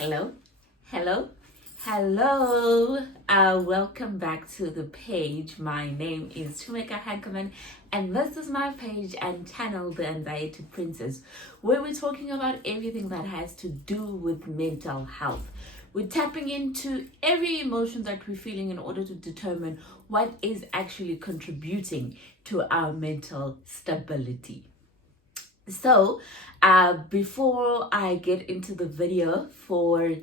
Hello, hello, hello. Welcome back to the page. My name is Tumeka Hankerman, and this is my page and channel, The Anxiety Princess, where we're talking about everything that has to do with mental health. We're tapping into every emotion that we're feeling in order to determine what is actually contributing to our mental stability. So, before I get into the video for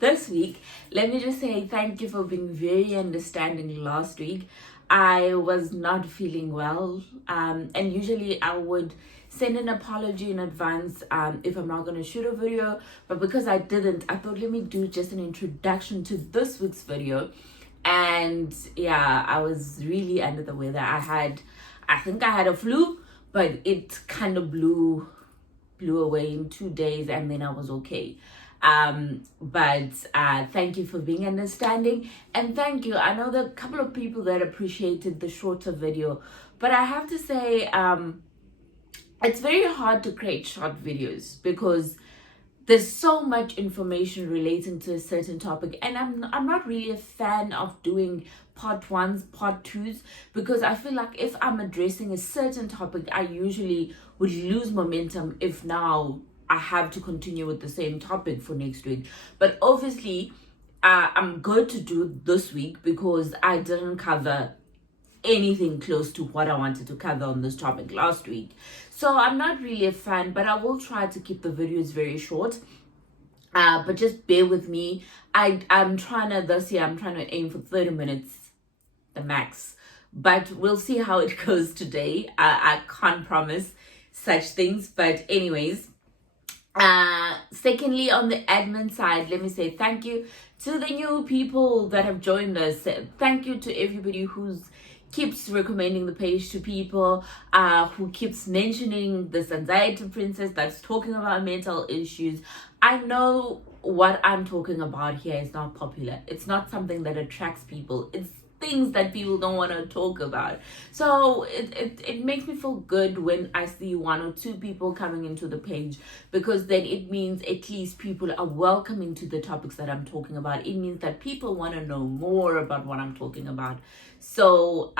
this week, let me just say thank you for being very understanding last week. I was not feeling well, and usually I would send an apology in advance if I'm not going to shoot a video, but because I didn't, I thought let me do just an introduction to this week's video. And yeah, I was really under the weather. I think I had a flu, but it kind of blew away in 2 days, and then I was okay. But thank you for being understanding, and thank you. I know there are a couple of people that appreciated the shorter video, but I have to say it's very hard to create short videos because there's so much information relating to a certain topic, and I'm not really a fan of doing part ones, part twos, because I feel like if I'm addressing a certain topic, I usually would lose momentum if now I have to continue with the same topic for next week. But obviously I'm going to do this week because I didn't cover anything close to what I wanted to cover on this topic last week. So I'm not really a fan, but I will try to keep the videos very short. But just bear with me. I'm trying to aim for 30 minutes, the max. But we'll see how it goes today. I can't promise such things. But anyways, secondly, on the admin side, let me say thank you to the new people that have joined us. Thank you to everybody who's keeps recommending the page to people, who keeps mentioning this anxiety princess that's talking about mental issues. I know what I'm talking about here is not popular. It's not something that attracts people. It's things that people don't want to talk about. So it makes me feel good when I see one or two people coming into the page, because then it means at least people are welcoming to the topics that I'm talking about. It means that people want to know more about what I'm talking about. So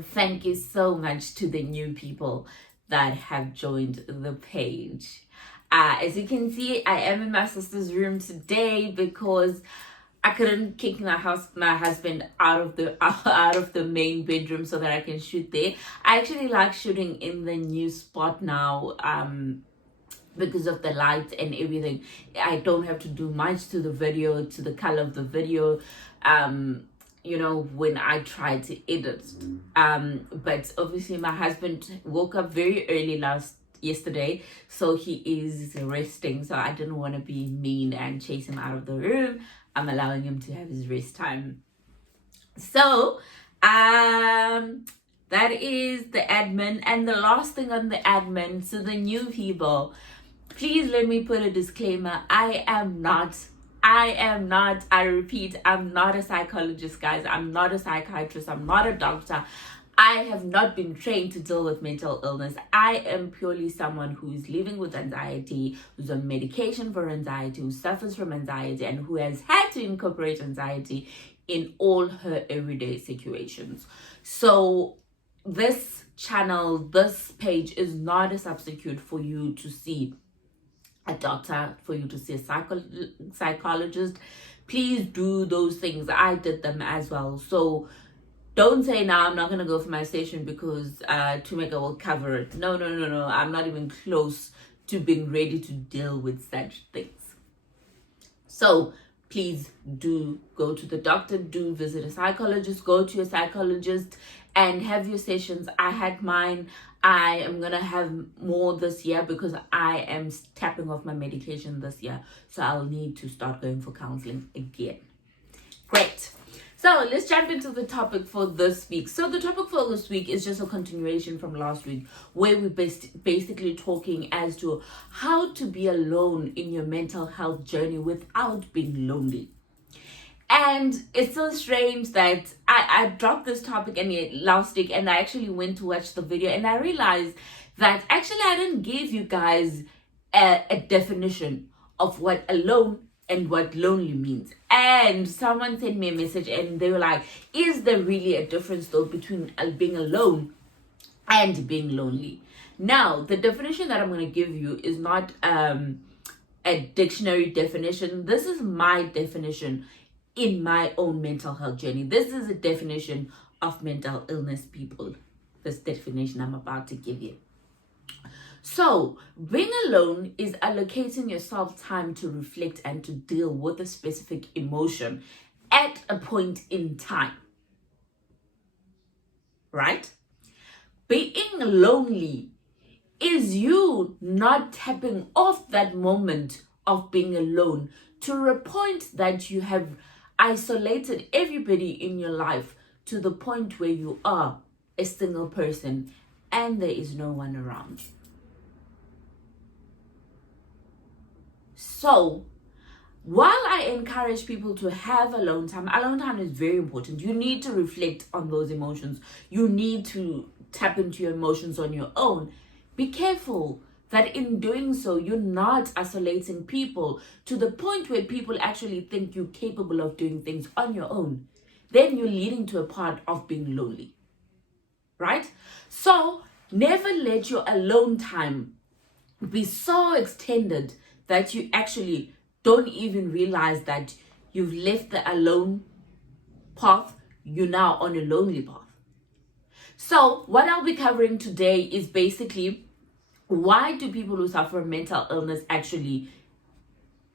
thank you so much to the new people that have joined the page. As you can see, I am in my sister's room today because I couldn't kick my husband out of the main bedroom so that I can shoot there. I actually like shooting in the new spot now, because of the light and everything. I don't have to do much to the video, to the color of the video, when I try to edit. But obviously my husband woke up very early yesterday, so he is resting, so I didn't want to be mean and chase him out of the room. I'm allowing him to have his rest time. So that is the admin. And the last thing on the admin, so the new people, please let me put a disclaimer. I repeat, I'm not a psychologist, guys. I'm not a psychiatrist. I'm not a doctor. I have not been trained to deal with mental illness. I am purely someone who is living with anxiety, who's on medication for anxiety, who suffers from anxiety, and who has had to incorporate anxiety in all her everyday situations. So this channel, this page is not a substitute for you to see a doctor, for you to see a psychologist. Please do those things. I did them as well. So don't say, now I'm not going to go for my session because Tumeka will cover it. No. I'm not even close to being ready to deal with such things. So please do go to the doctor, do visit a psychologist, go to a psychologist and have your sessions. I had mine. I am going to have more this year because I am tapping off my medication this year. So I'll need to start going for counseling again. Great. So let's jump into the topic for this week. So the topic for this week is just a continuation from last week, where we're basically talking as to how to be alone in your mental health journey without being lonely. And it's so strange that I dropped this topic last week, and I actually went to watch the video, and I realized that actually I didn't give you guys a definition of what alone and what lonely means. And someone sent me a message and they were like, is there really a difference though between being alone and being lonely? Now, the definition that I'm going to give you is not a dictionary definition. This is my definition in my own mental health journey. This is a definition of mental illness, people. This definition I'm about to give you. So, being alone is allocating yourself time to reflect and to deal with a specific emotion at a point in time. Right? Being lonely is you not tapping off that moment of being alone to a point that you have isolated everybody in your life to the point where you are a single person and there is no one around. So, while I encourage people to have alone time is very important. You need to reflect on those emotions. You need to tap into your emotions on your own. Be careful that in doing so, you're not isolating people to the point where people actually think you're capable of doing things on your own. Then you're leading to a part of being lonely, right? So never let your alone time be so extended that you actually don't even realize that you've left the alone path. You're now on a lonely path. So what I'll be covering today is basically, why do people who suffer from mental illness actually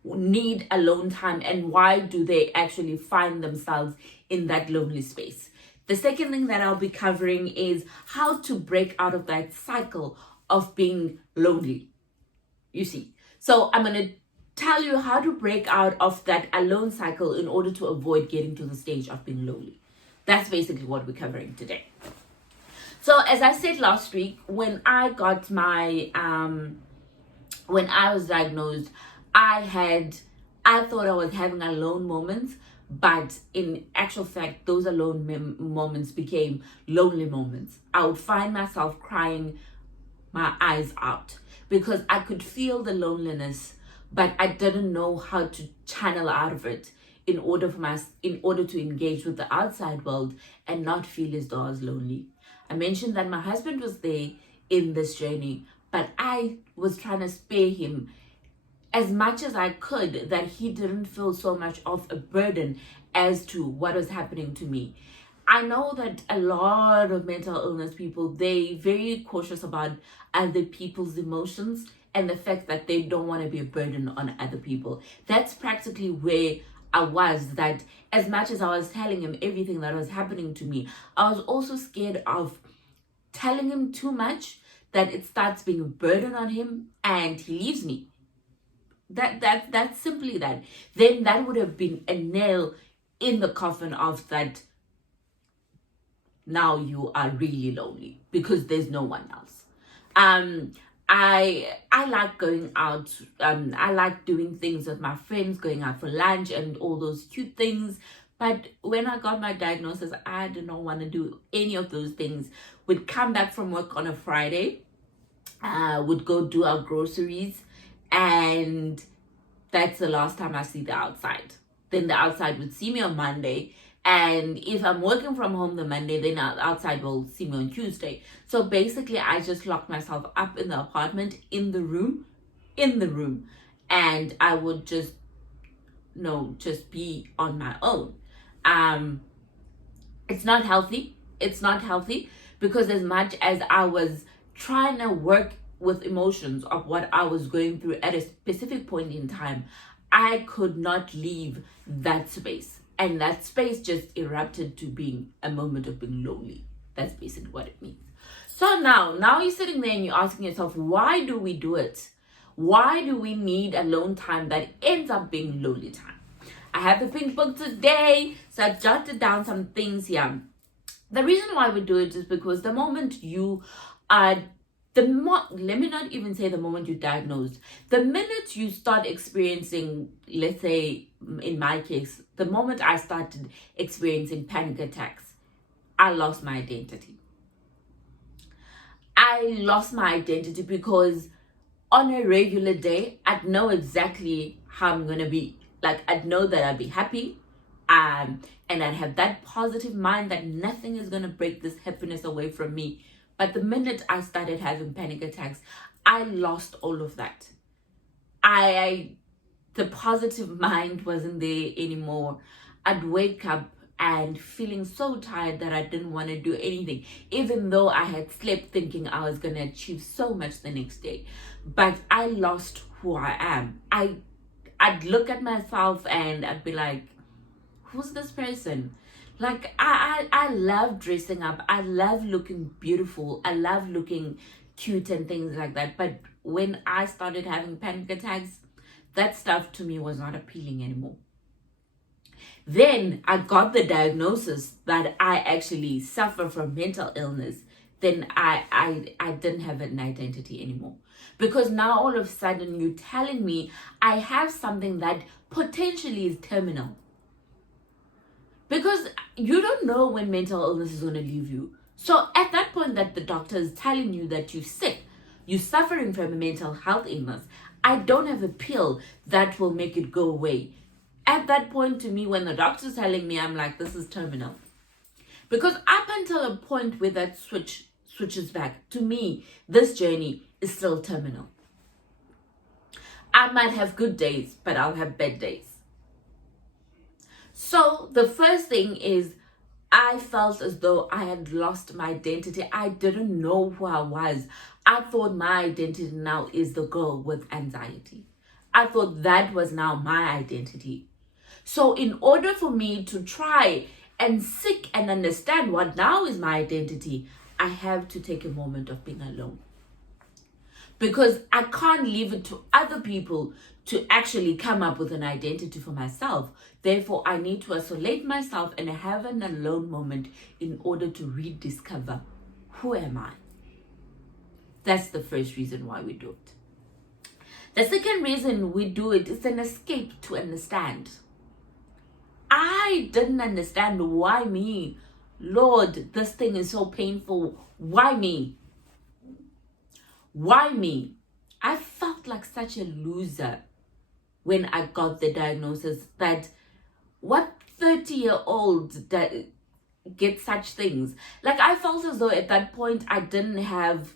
need alone time, and why do they actually find themselves in that lonely space? The second thing that I'll be covering is how to break out of that cycle of being lonely. You see, so I'm going to tell you how to break out of that alone cycle in order to avoid getting to the stage of being lonely. That's basically what we're covering today. So as I said last week, when I got my, when I was diagnosed, I thought I was having alone moments, but in actual fact, those alone moments became lonely moments. I would find myself crying my eyes out because I could feel the loneliness, but I didn't know how to channel out of it in order to engage with the outside world and not feel as though I was lonely. I mentioned that my husband was there in this journey, but I was trying to spare him as much as I could, that he didn't feel so much of a burden as to what was happening to me. I know that a lot of mental illness people, they're very cautious about other people's emotions and the fact that they don't want to be a burden on other people. That's practically where I was, that as much as I was telling him everything that was happening to me, I was also scared of telling him too much, that it starts being a burden on him and he leaves me. That's simply that. Then that would have been a nail in the coffin of that. Now you are really lonely because there's no one else. I like going out. I like doing things with my friends, going out for lunch and all those cute things. But when I got my diagnosis, I did not want to do any of those things. Would come back from work on a Friday, would go do our groceries, and that's the last time I see the outside. Then the outside would see me on Monday. And if I'm working from home the Monday, then the outside will see me on Tuesday. So basically, I just locked myself up in the apartment, in the room. And I would just be on my own. It's not healthy. It's not healthy because as much as I was trying to work with emotions of what I was going through at a specific point in time, I could not leave that space. And that space just erupted to being a moment of being lonely. That's basically what it means. So now you're sitting there and you're asking yourself, why do we do it? Why do we need alone time that ends up being lonely time? I have the pink book today, so I've jotted down some things here. The reason why we do it is because the moment you are, let me not even say the moment you're diagnosed, the minute you start experiencing, let's say in my case, the moment I started experiencing panic attacks, I lost my identity. I lost my identity because on a regular day, I'd know exactly how I'm gonna be. Like, I'd know that I'd be happy, and I'd have that positive mind that nothing is gonna break this happiness away from me. But the minute I started having panic attacks, I lost all of that. The positive mind wasn't there anymore. I'd wake up and feeling so tired that I didn't want to do anything, even though I had slept thinking I was going to achieve so much the next day. But I lost who I am. I'd look at myself and I'd be like, who's this person? Like, I love dressing up. I love looking beautiful. I love looking cute and things like that. But when I started having panic attacks, that stuff to me was not appealing anymore. Then I got the diagnosis that I actually suffer from mental illness. Then I didn't have an identity anymore. Because now all of a sudden you're telling me I have something that potentially is terminal. Because you don't know when mental illness is going to leave you. So at that point that the doctor is telling you that you're sick, you're suffering from a mental health illness, I don't have a pill that will make it go away. At that point, to me, when the doctor's telling me, I'm like, this is terminal. Because up until a point where that switches back, to me, this journey is still terminal. I might have good days, but I'll have bad days. So the first thing is, I felt as though I had lost my identity. I didn't know who I was. I thought my identity now is the girl with anxiety. I thought that was now my identity. So in order for me to try and seek and understand what now is my identity, I have to take a moment of being alone. Because I can't leave it to other people to actually come up with an identity for myself. Therefore, I need to isolate myself and have an alone moment in order to rediscover who am I. That's the first reason why we do it. The second reason we do it is an escape to understand. I didn't understand why me. Lord, this thing is so painful. Why me? Why me? I felt like such a loser when I got the diagnosis that what 30-year-old that get such things? Like, I felt as though at that point I didn't have,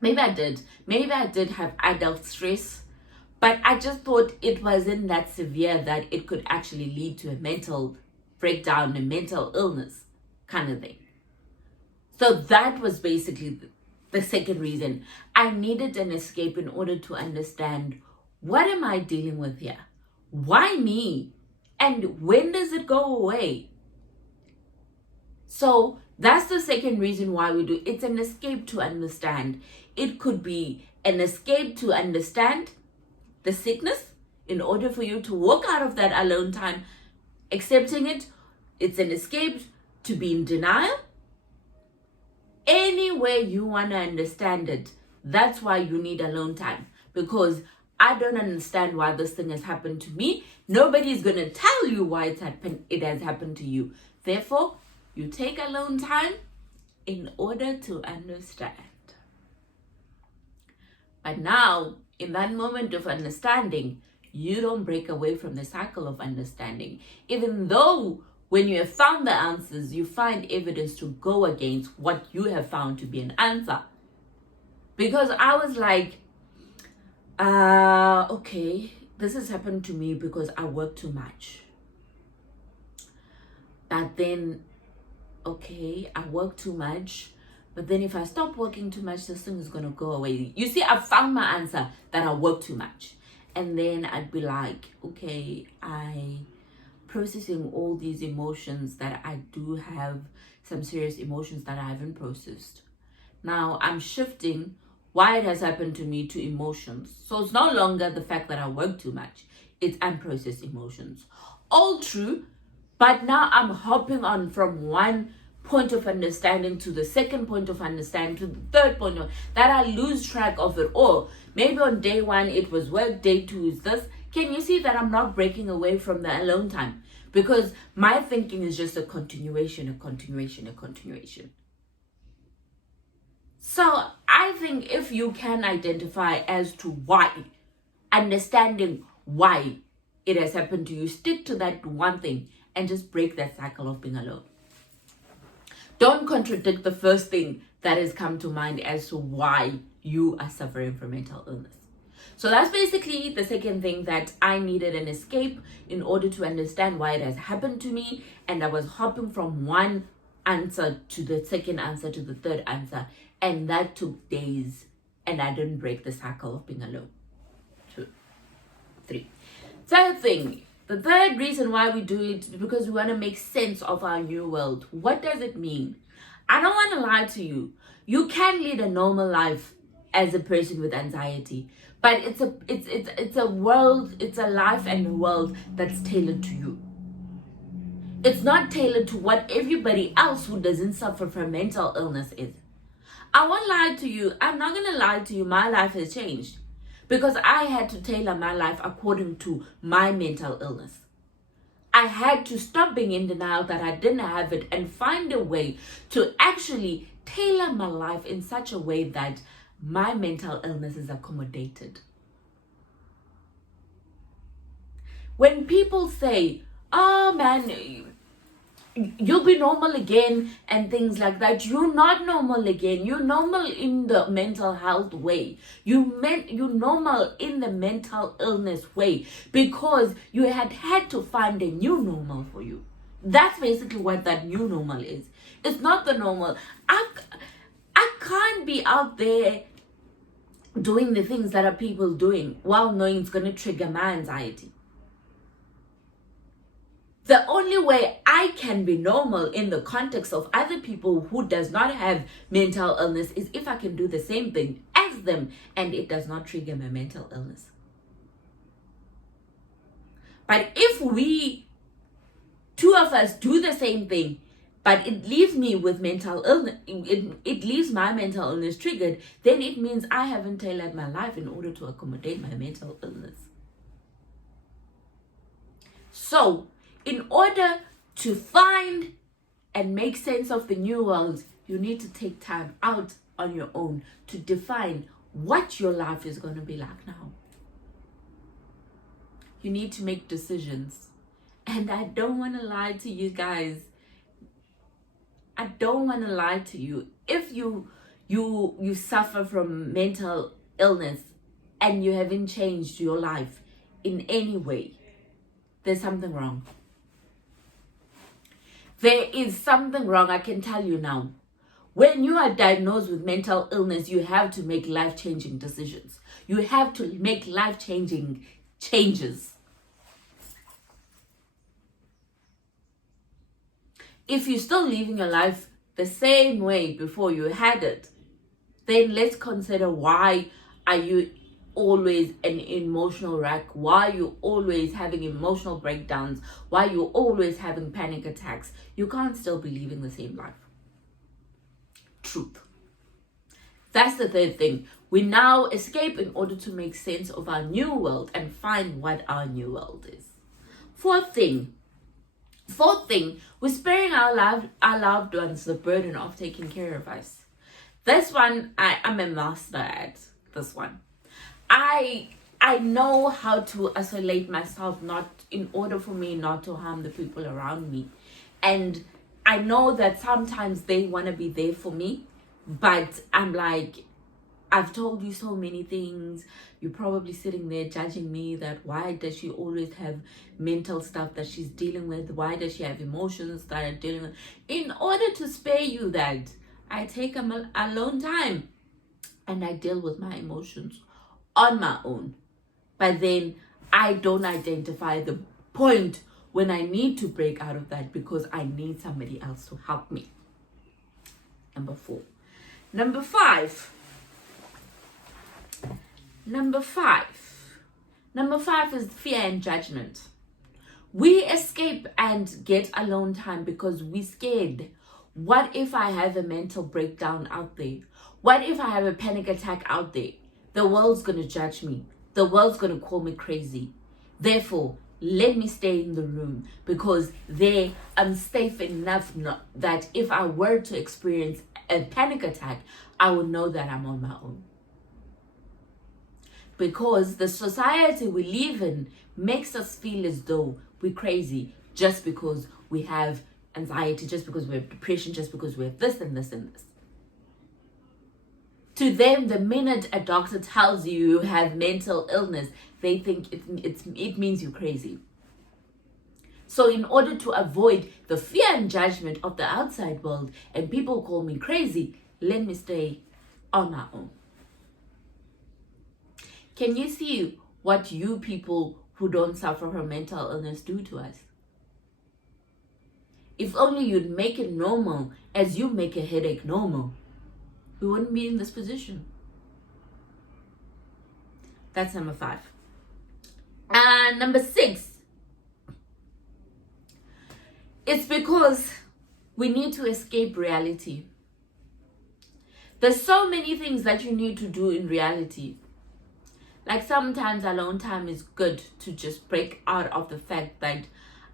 maybe I did have adult stress, but I just thought it wasn't that severe that it could actually lead to a mental breakdown, a mental illness kind of thing. So that was basically the second reason. I needed an escape in order to understand, what am I dealing with here? Why me? And when does it go away? So that's the second reason why we do it. It's an escape to understand. It could be an escape to understand the sickness in order for you to walk out of that alone time, accepting it. It's an escape to be in denial. Any way you want to understand it, that's why you need alone time. Because I don't understand why this thing has happened to me. Nobody's going to tell you why it has happened to you. Therefore, you take alone time in order to understand. But now, in that moment of understanding, you don't break away from the cycle of understanding. Even though when you have found the answers, you find evidence to go against what you have found to be an answer. Because I was like, okay, this has happened to me because I work too much. But then, okay, I work too much. But then if I stop working too much, this thing is going to go away. You see, I found my answer that I work too much. And then I'd be like, okay, processing all these emotions that I do have some serious emotions that I haven't processed. Now I'm shifting why it has happened to me to emotions. So it's no longer the fact that I work too much. It's unprocessed emotions. All true, but now I'm hopping on from one point of understanding to the second point of understanding to the third point of that I lose track of it all. Maybe on day one it was work, day two is this. Can you see that I'm not breaking away from the alone time? Because my thinking is just a continuation. So I think if you can identify as to why, understanding why it has happened to you, stick to that one thing and just break that cycle of being alone. Don't contradict the first thing that has come to mind as to why you are suffering from mental illness. So that's basically the second thing, that I needed an escape in order to understand why it has happened to me. And I was hopping from one answer to the second answer to the third answer. And that took days. And I didn't break the cycle of being alone. 2, 3. Third thing. The third reason why we do it is because we want to make sense of our new world. What does it mean? I don't want to lie to you. You can lead a normal life as a person with anxiety, but it's a world, it's a life and a world that's tailored to you. It's not tailored to what everybody else who doesn't suffer from mental illness is. I won't lie to you. I'm not going to lie to you. My life has changed because I had to tailor my life according to my mental illness. I had to stop being in denial that I didn't have it and find a way to actually tailor my life in such a way that my mental illness is accommodated. When people say, oh man, you'll be normal again and things like that, you're not normal again. You're normal in the mental health way. You're normal in the mental illness way because you had to find a new normal for you. That's basically what that new normal is. It's not the normal. I can't be out there doing the things that are people doing while knowing it's going to trigger my anxiety. The only way I can be normal in the context of other people who does not have mental illness is if I can do the same thing as them and it does not trigger my mental illness. But if two of us do the same thing, but it leaves me with mental illness, it leaves my mental illness triggered, then it means I haven't tailored my life in order to accommodate my mental illness. So, in order to find and make sense of the new world, you need to take time out on your own to define what your life is going to be like now. You need to make decisions. And I don't want to lie to you guys. I don't want to lie to you. If you suffer from mental illness and you haven't changed your life in any way, there's something wrong. There is something wrong, I can tell you now. When you are diagnosed with mental illness, you have to make life-changing decisions. You have to make life-changing changes. If you're still living your life the same way before you had it, then let's consider, why are you always an emotional wreck? Why are you always having emotional breakdowns? Why are you always having panic attacks? You can't still be living the same life. Truth. That's the third thing. We now escape in order to make sense of our new world and find what our new world is. Fourth thing, we're sparing our loved ones the burden of taking care of us. This one, I'm a master at this one. I know how to isolate myself, not in order for me not to harm the people around me. And I know that sometimes they want to be there for me, but I'm like, I've told you so many things. You're probably sitting there judging me that why does she always have mental stuff that she's dealing with? Why does she have emotions that I'm dealing with? In order to spare you that, I take alone time and I deal with my emotions on my own. But then I don't identify the point when I need to break out of that because I need somebody else to help me. Number 4. Number five is fear and judgment. We escape and get alone time because we're scared. What if I have a mental breakdown out there? What if I have a panic attack out there? The world's going to judge me. The world's going to call me crazy. Therefore, let me stay in the room, because there I'm safe enough that if I were to experience a panic attack, I would know that I'm on my own. Because the society we live in makes us feel as though we're crazy just because we have anxiety, just because we have depression, just because we have this and this and this. To them, the minute a doctor tells you you have mental illness, they think it means you're crazy. So in order to avoid the fear and judgment of the outside world and people call me crazy, let me stay on my own. Can you see what you people who don't suffer from mental illness do to us? If only you'd make it normal as you make a headache normal, we wouldn't be in this position. That's number 5. And number 6, it's because we need to escape reality. There's so many things that you need to do in reality. Like sometimes alone time is good to just break out of the fact that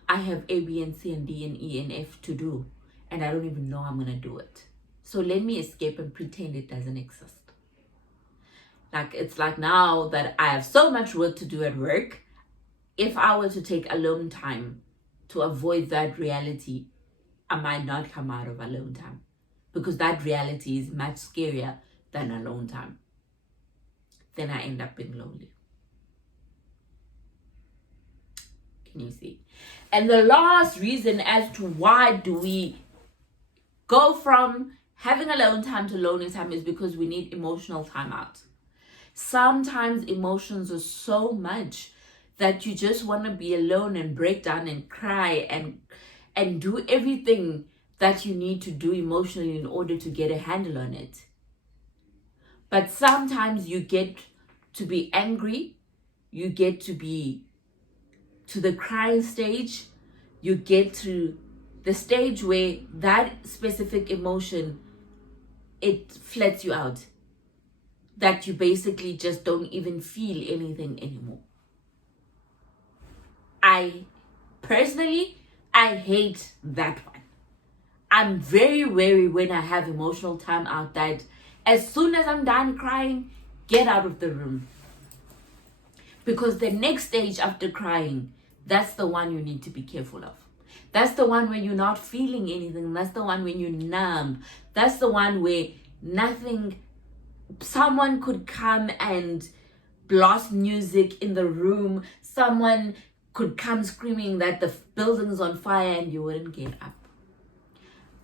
I have A, B, and C, and D, and E, and F to do, and I don't even know I'm going to do it. So let me escape and pretend it doesn't exist. Like, it's like now that I have so much work to do at work, if I were to take alone time to avoid that reality, I might not come out of alone time, because that reality is much scarier than alone time. Then I end up being lonely. Can you see? And the last reason as to why do we go from having alone time to lonely time is because we need emotional time out. Sometimes emotions are so much that you just want to be alone and break down and cry and do everything that you need to do emotionally in order to get a handle on it. But sometimes you get to be angry, you get to be to the crying stage, you get to the stage where that specific emotion, it flats you out, that you basically just don't even feel anything anymore. I hate that one. I'm very wary when I have emotional time out, that as soon as I'm done crying, get out of the room. Because the next stage after crying, that's the one you need to be careful of. That's the one where you're not feeling anything. That's the one when you're numb. That's the one where someone could come and blast music in the room. Someone could come screaming that the building's on fire and you wouldn't get up.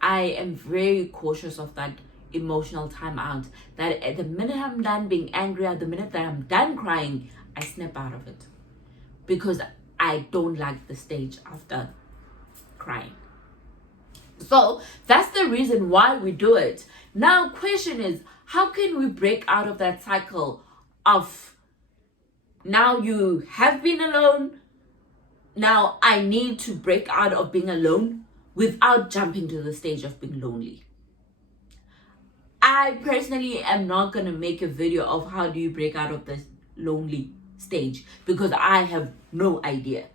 I am very cautious of that emotional time out. That at the minute I'm done being angry, at the minute that I'm done crying, I snap out of it. Because I don't like the stage after crying. So that's the reason why we do it. Now, question is, how can we break out of that cycle of now you have been alone, now I need to break out of being alone without jumping to the stage of being lonely? I personally am not going to make a video of how do you break out of this lonely stage, because I have no idea.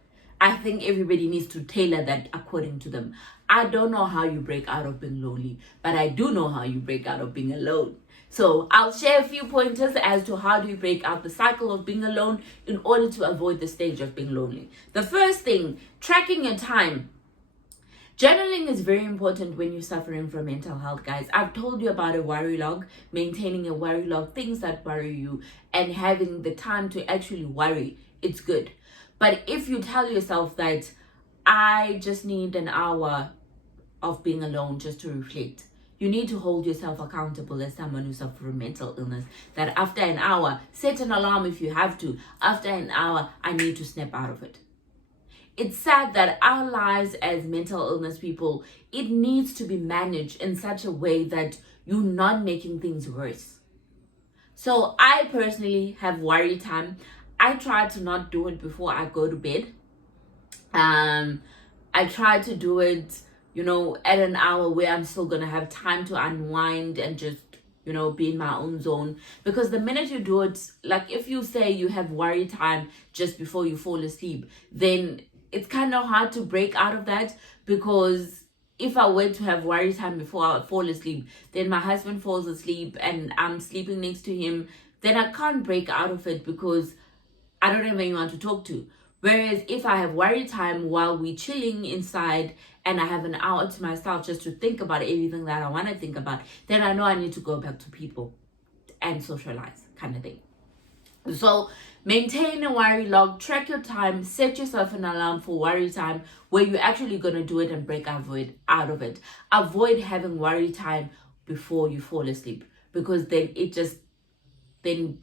I think everybody needs to tailor that according to them. I don't know how you break out of being lonely, but I do know how you break out of being alone. So I'll share a few pointers as to how do you break out the cycle of being alone in order to avoid the stage of being lonely. The first thing, tracking your time. Journaling is very important when you're suffering from mental health, guys. I've told you about a worry log, maintaining a worry log, things that worry you, and having the time to actually worry. It's good. But if you tell yourself that I just need an hour of being alone just to reflect, you need to hold yourself accountable as someone who suffers from mental illness, that after an hour, set an alarm if you have to. After an hour, I need to snap out of it. It's sad that our lives as mental illness people, it needs to be managed in such a way that you're not making things worse. So I personally have worry time. I try to not do it before I go to bed. I try to do it, at an hour where I'm still going to have time to unwind and just, be in my own zone. Because the minute you do it, like if you say you have worry time just before you fall asleep, then it's kind of hard to break out of that. Because if I were to have worry time before I fall asleep, then my husband falls asleep and I'm sleeping next to him, then I can't break out of it because I don't have anyone to talk to. Whereas if I have worry time while we're chilling inside and I have an hour to myself just to think about everything that I want to think about, then I know I need to go back to people and socialize, kind of thing. So maintain a worry log, track your time, set yourself an alarm for worry time where you're actually going to do it and break out of it. Avoid having worry time before you fall asleep, because then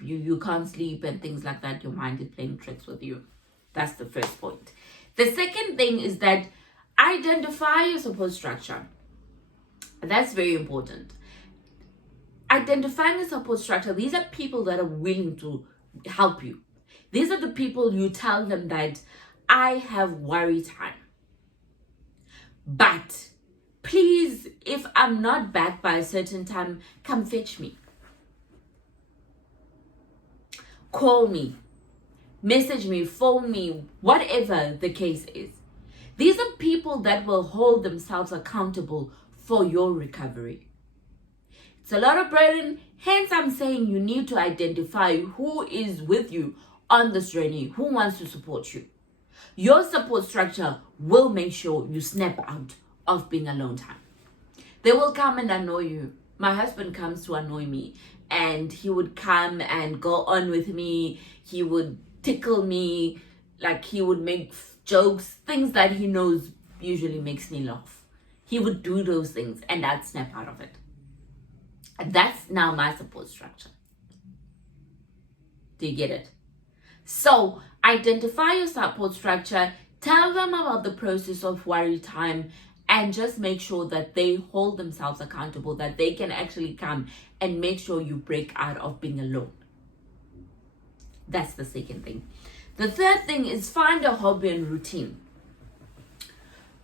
you can't sleep and things like that. Your mind is playing tricks with you. That's the first point. The second thing is that identify your support structure. That's very important. Identifying a support structure, these are people that are willing to help you. These are the people you tell them that I have worry time, but please, if I'm not back by a certain time, come fetch me. Call me, message me, phone me, whatever the case is. These are people that will hold themselves accountable for your recovery. It's a lot of burden. Hence, I'm saying you need to identify who is with you on this journey, who wants to support you. Your support structure will make sure you snap out of being alone time. They will come and annoy you. My husband comes to annoy me, and he would come and go on with me. He would tickle me, like he would make jokes, things that he knows usually makes me laugh. He would do those things and I'd snap out of it. And that's now my support structure. Do you get it? So identify your support structure, tell them about the process of worry time, and just make sure that they hold themselves accountable, that they can actually come and make sure you break out of being alone. That's the second thing. The third thing is find a hobby and routine.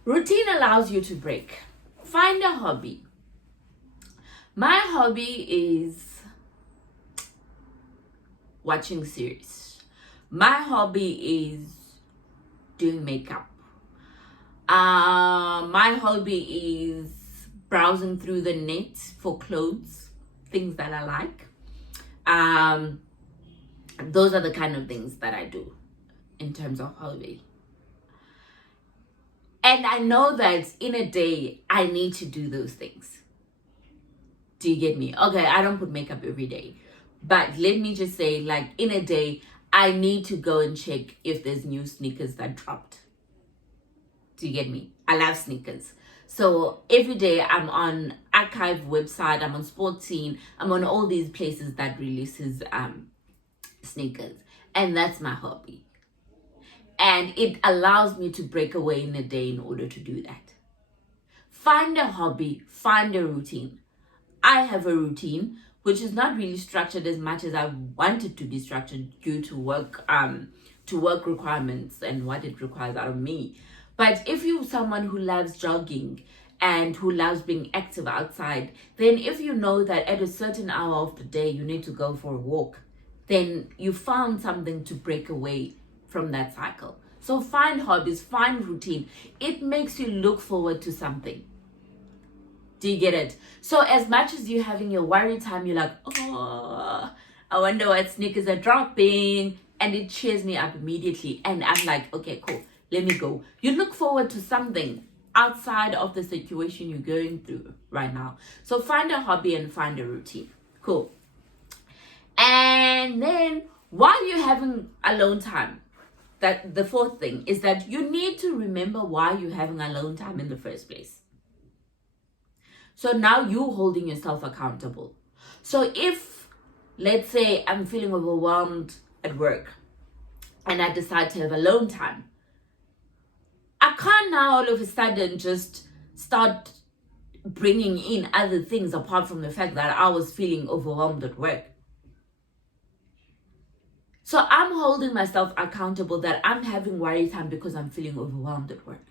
Routine allows you to break. Find a hobby. My hobby is watching series. My hobby is doing makeup. My hobby is browsing through the net for clothes, things that I like. Those are the kind of things that I do in terms of hobby. And I know that in a day, I need to do those things. Do you get me? Okay, I don't put makeup every day. But let me just say, like, in a day, I need to go and check if there's new sneakers that dropped. Do you get me? I love sneakers. So every day I'm on Archive website, I'm on Sports Scene, I'm on all these places that releases sneakers. And that's my hobby. And it allows me to break away in a day in order to do that. Find a hobby, find a routine. I have a routine which is not really structured as much as I want it to be structured due to work requirements and what it requires out of me. But if you're someone who loves jogging and who loves being active outside, then if you know that at a certain hour of the day you need to go for a walk, then you found something to break away from that cycle. So find hobbies, find routine. It makes you look forward to something. Do you get it? So as much as you're having your worry time, you're like, oh, I wonder what sneakers are dropping. And it cheers me up immediately. And I'm like, okay, cool, let me go. You look forward to something outside of the situation you're going through right now. So find a hobby and find a routine. Cool. And then while you're having alone time, that the fourth thing is that you need to remember why you're having alone time in the first place. So now you're holding yourself accountable. So if, let's say, I'm feeling overwhelmed at work and I decide to have alone time, I can't now all of a sudden just start bringing in other things apart from the fact that I was feeling overwhelmed at work. So I'm holding myself accountable that I'm having worry time because I'm feeling overwhelmed at work.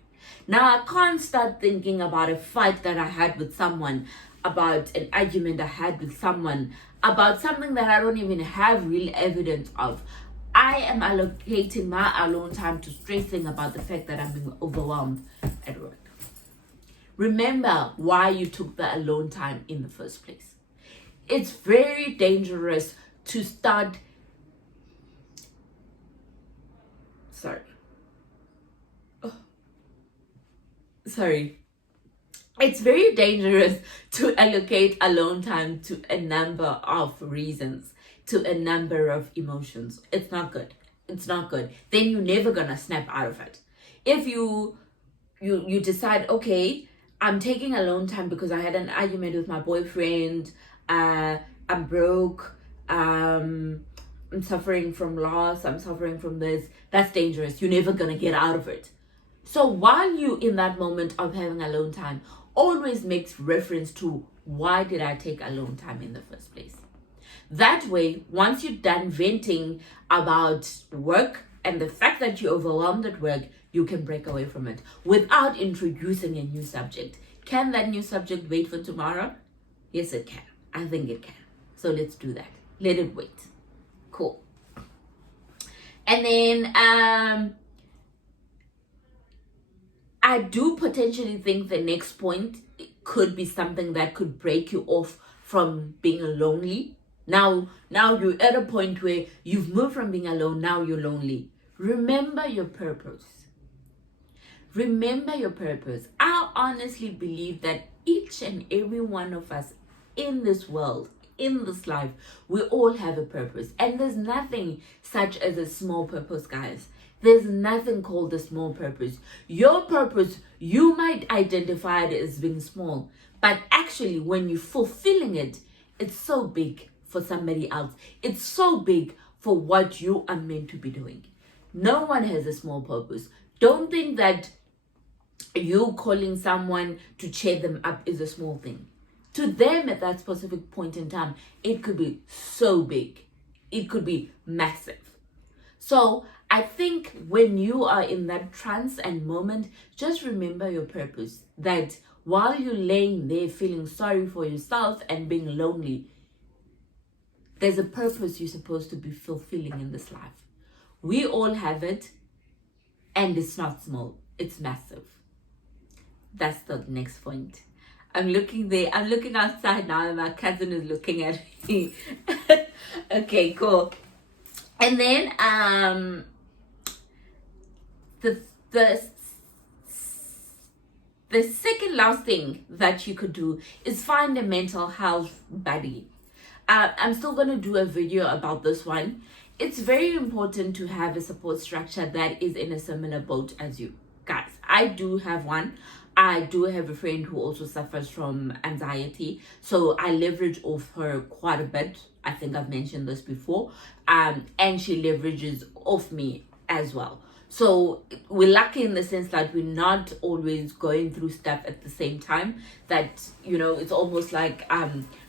Now I can't start thinking about a fight that I had with someone, about an argument I had with someone, about something that I don't even have real evidence of. I am allocating my alone time to stressing about the fact that I'm being overwhelmed at work. Remember why you took the alone time in the first place. It's very dangerous to start. Sorry. It's very dangerous to allocate alone time to a number of reasons, to a number of emotions. It's not good. It's not good. Then you're never gonna snap out of it. If you decide, okay, I'm taking alone time because I had an argument with my boyfriend, I'm broke, I'm suffering from loss, I'm suffering from this, that's dangerous. You're never gonna get out of it. So while you in that moment of having alone time, always makes reference to why did I take alone time in the first place. That way, once you're done venting about work and the fact that you're overwhelmed at work, you can break away from it without introducing a new subject. Can that new subject wait for tomorrow? Yes, it can. I think it can. So let's do that. Let it wait. Cool. And then I do potentially think the next point could be something that could break you off from being lonely. Now you're at a point where you've moved from being alone, now you're lonely. Remember your purpose. Remember your purpose. I honestly believe that each and every one of us in this world, in this life, we all have a purpose. And there's nothing such as a small purpose, guys. There's nothing called a small purpose. Your purpose, you might identify it as being small, but actually when you're fulfilling it, it's so big for somebody else. It's so big for what you are meant to be doing. No one has a small purpose. Don't think that you calling someone to cheer them up is a small thing. To them at that specific point in time, it could be so big. It could be massive. So I think when you are in that trance and moment, just remember your purpose. That while you're laying there feeling sorry for yourself and being lonely, there's a purpose you're supposed to be fulfilling in this life. We all have it, and it's not small, it's massive. That's the next point. I'm looking there, I'm looking outside now, and my cousin is looking at me. Okay, cool. And then the second last thing that you could do is find a mental health buddy. I'm still going to do a video about this one. It's very important to have a support structure that is in a similar boat as you. Guys, I do have one. I do have a friend who also suffers from anxiety, so I leverage off her quite a bit. I think I've mentioned this before, and she leverages off me as well. So we're lucky in the sense that we're not always going through stuff at the same time. That, you know, it's almost like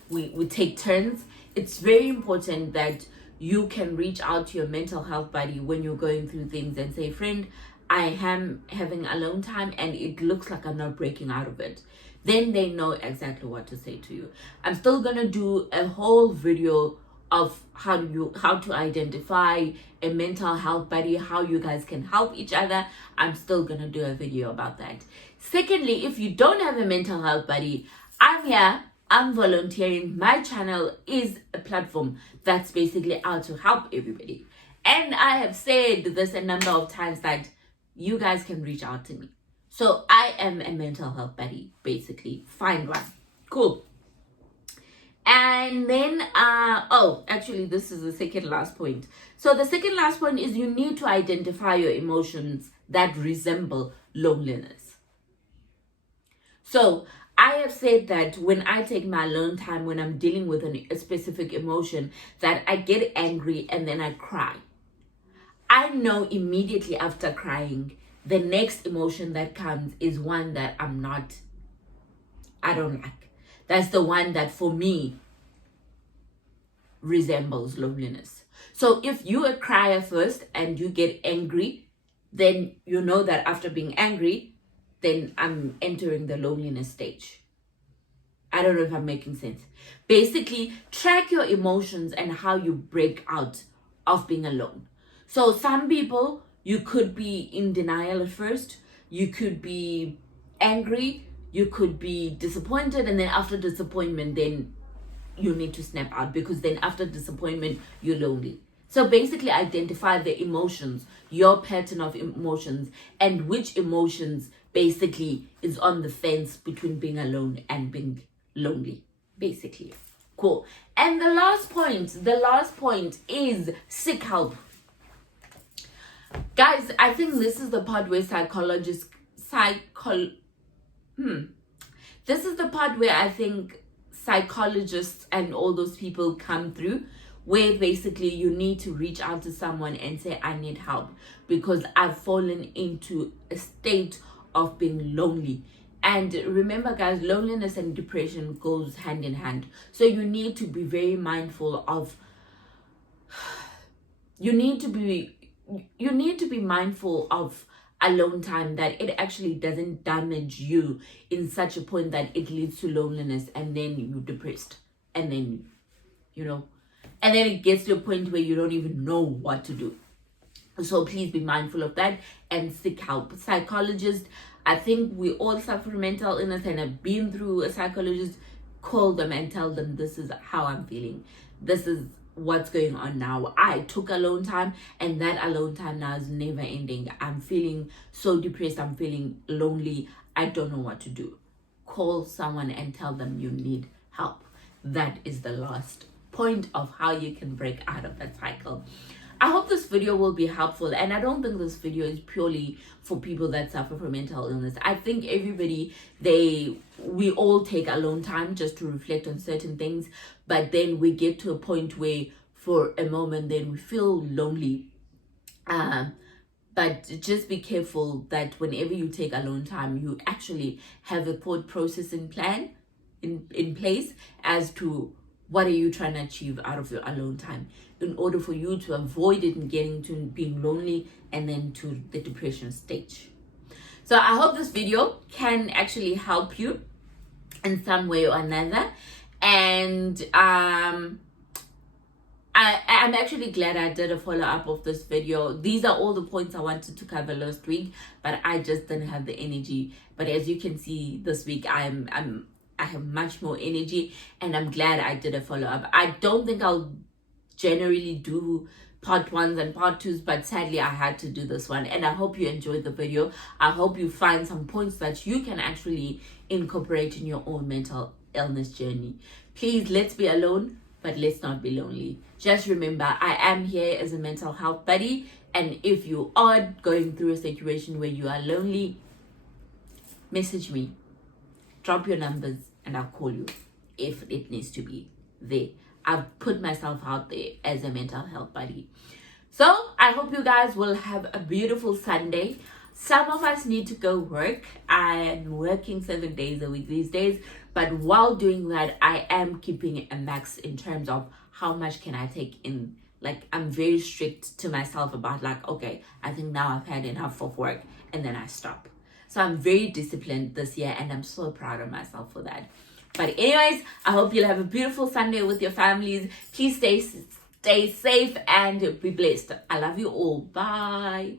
we take turns. It's very important that you can reach out to your mental health buddy when you're going through things and say, friend, I am having alone time and it looks like I'm not breaking out of it. Then they know exactly what to say to you. I'm still gonna do a whole video of how to identify a mental health buddy, how you guys can help each other. I'm still gonna do a video about that. Secondly, if you don't have a mental health buddy, I'm here, I'm volunteering. My channel is a platform that's basically out to help everybody. And I have said this a number of times that you guys can reach out to me. So I am a mental health buddy, basically. Find one. Cool. And then, actually, this is the second last point. So the second last point is you need to identify your emotions that resemble loneliness. So I have said that when I take my alone time, when I'm dealing with a specific emotion, that I get angry and then I cry. I know immediately after crying, the next emotion that comes is one that I don't like. That's the one that for me resembles loneliness. So if you're a crier first and you get angry, then you know that after being angry, then I'm entering the loneliness stage. I don't know if I'm making sense. Basically, track your emotions and how you break out of being alone. So some people, you could be in denial at first, you could be angry, you could be disappointed, and then after disappointment, then you need to snap out, because then after disappointment, you're lonely. So basically identify the emotions, your pattern of emotions, and which emotions basically is on the fence between being alone and being lonely, basically. Cool. And the last point is seek help. Guys, I think this is the part where this is the part where I think psychologists and all those people come through, where basically you need to reach out to someone and say, I need help because I've fallen into a state of being lonely. And remember, guys, loneliness and depression goes hand in hand. So you need to be very mindful of you need to be mindful of alone time, that it actually doesn't damage you in such a point that it leads to loneliness and then you're depressed, and then and then it gets to a point where you don't even know what to do. So please be mindful of that and seek help. Psychologists, I think we all suffer from mental illness and have been through a psychologist. Call them and tell them, this is how I'm feeling, this is what's going on now. I took alone time, and that alone time now is never ending. I'm feeling so depressed, I'm feeling lonely, I don't know what to do. Call someone and tell them you need help. That is the last point of how you can break out of that cycle. I hope this video will be helpful, and I don't think this video is purely for people that suffer from mental illness. I think everybody, we all take alone time just to reflect on certain things, but then we get to a point where for a moment then we feel lonely. But just be careful that whenever you take alone time, you actually have a thought process in place as to what are you trying to achieve out of your alone time, in order for you to avoid it and getting to being lonely and then to the depression stage. So I hope this video can actually help you in some way or another. And I'm actually glad I did a follow-up of this video. These are all the points I wanted to cover last week, but I just didn't have the energy. But as you can see, this week I have much more energy, and I'm glad I did a follow-up. I don't think I'll generally do part 1s and part 2s, but sadly I had to do this one. And I hope you enjoyed the video. I hope you find some points that you can actually incorporate in your own mental illness journey. Please, let's be alone, but let's not be lonely. Just remember, I am here as a mental health buddy, and if you are going through a situation where you are lonely, message me, drop your numbers, and I'll call you if it needs to be there. I've put myself out there as a mental health buddy. So I hope you guys will have a beautiful Sunday. Some of us need to go work. I am working 7 days a week these days, but while doing that, I am keeping a max in terms of how much can I take in. Like, I'm very strict to myself about, like, okay, I think now I've had enough of work, and then I stop. So I'm very disciplined this year, and I'm so proud of myself for that. But anyways, I hope you'll have a beautiful Sunday with your families. Please stay safe and be blessed. I love you all. Bye.